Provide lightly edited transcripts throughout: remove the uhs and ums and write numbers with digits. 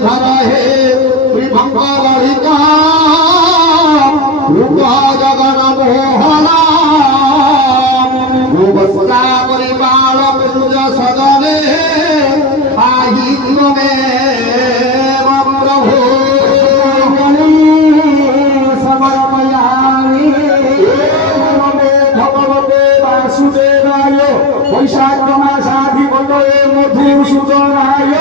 धर हे त्रिभंगरिका रूप जगन मोहना गोवत्सा परिपाल कुंज सदने पाहि में प्रभु समर्पयामि भगवते वासुदेवाय वैशाख मासाधिपतये मधुसूदनाय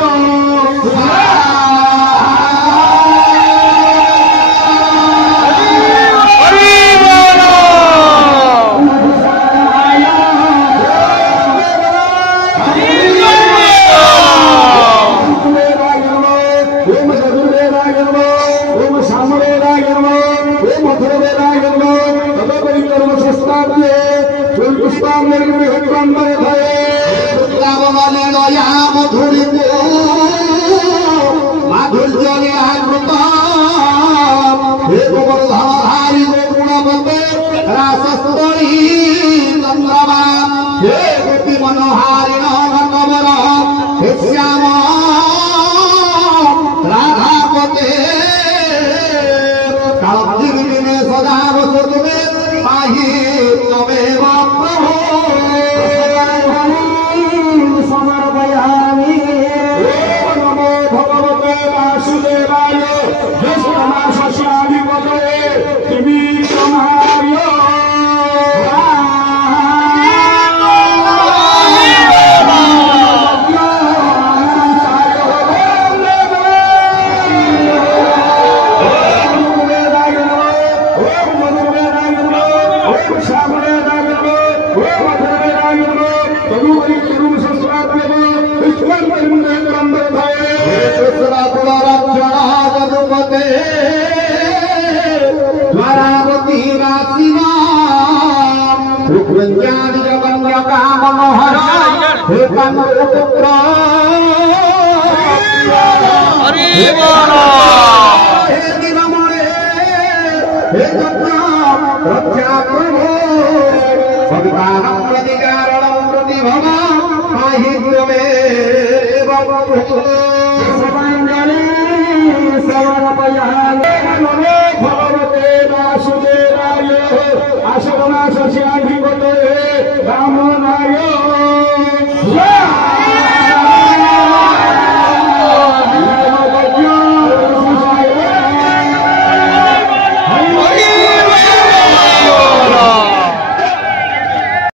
मनोहारिण कमर हे श्याम राधापते कालदिने सदा वसुमे पाहि त्वमेव प्रभो समर्पयामि नमो भगवते वासुदेवाय ज्येष्ठमासाधिपतये त्रिविक्रमाय प्रतिभवा